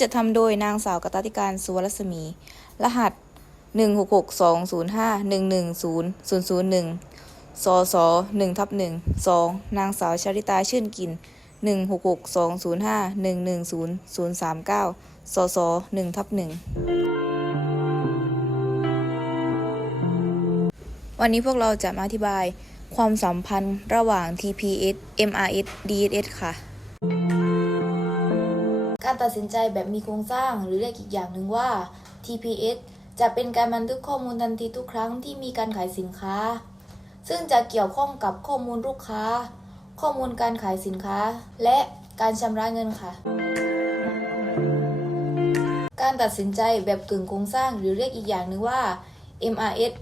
จัดทำโดยนางสาวกตติการสุวรรณรัศมี รหัส 1662051100001สส1ทับ1 2 นางสาวชริตาชื่นกิน 1662051100039สส1ทับ1วันนี้พวกเราจะมาอธิบายความสัมพันธ์ระหว่าง TPS MRS DSS ค่ะ การตัดสินใจแบบมีโครงสร้างหรือเรียกอีกอย่างหนึ่งว่า TPS จะเป็นการบันทึกข้อมูลทันทีทุกครั้งที่มีการขายสินค้า ซึ่งจะเกี่ยวข้องกับข้อมูลลูกค้า ข้อมูลการขายสินค้า และการชำระเงินค่ะ การตัดสินใจแบบกึ่งโครงสร้างหรือเรียกอีกอย่างหนึ่งว่า MRS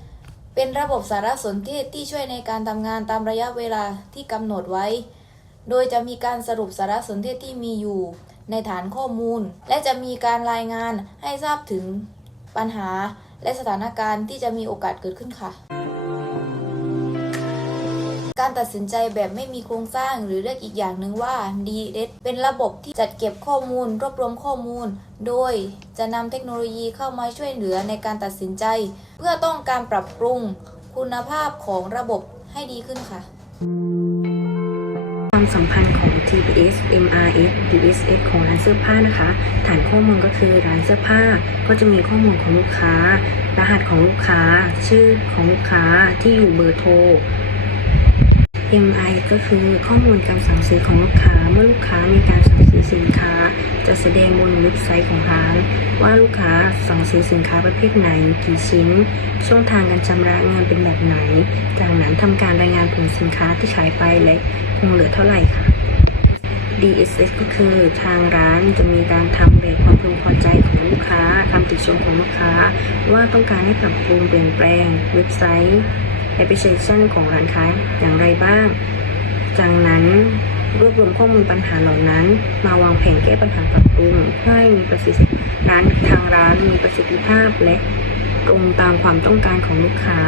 เป็นระบบสารสนเทศที่ช่วยในการทำงานตามระยะเวลาที่กำหนดไว้ โดยจะมีการสรุปสารสนเทศที่มีอยู่ ในฐานข้อมูล และจะมีการรายงานให้ทราบถึงปัญหาและสถานการณ์ที่จะมีโอกาสเกิดขึ้นค่ะ การตัดสินใจแบบไม่มีโครงสร้างหรือเรียกอีกอย่างหนึ่งว่า DDS เป็นระบบที่จัดเก็บข้อมูล รวบรวมข้อมูล โดยจะนำเทคโนโลยีเข้ามาช่วยเหลือในการตัดสินใจ เพื่อต้องการปรับปรุงคุณภาพของระบบให้ดีขึ้นค่ะ ความสัมพันธ์ของ TPS MRS USS ของร้านเสื้อผ้านะคะ ฐานข้อมูลก็คือร้านเสื้อผ้าก็จะมีข้อมูลของลูกค้า รหัสของลูกค้า ชื่อของลูกค้าที่อยู่เบอร์โทร MI ก็คือข้อมูลการสั่งซื้อของลูกค้าเมื่อลูกค้ามีการสั่งซื้อสินค้า จะแสดงบนเว็บไซต์ของร้าน ว่าลูกค้าสั่งซื้อสินค้าประเภทไหน กี่ชิ้น ช่องทางการชำระเงินเป็นแบบไหน จากนั้นทำการรายงานผลสินค้าที่ขายไปและคงเหลือเท่าไหร่ค่ะ DSS ก็คือทางร้านจะมีการทำแบบความพึงพอใจของลูกค้าคำติชมของลูกค้า ว่าต้องการให้ปรับปรุงเปลี่ยนแปลง เว็บไซต์แอปพลิเคชันของร้านค้าอย่างไรบ้าง จากนั้น รวบรวมข้อมูลปัญหาเหล่านั้น มาวางแผนแก้ปัญหาปรับปรุงเพื่อให้มีประสิทธิร้านทางร้านมีประสิทธิภาพและตรงตามความต้องการของลูกค้า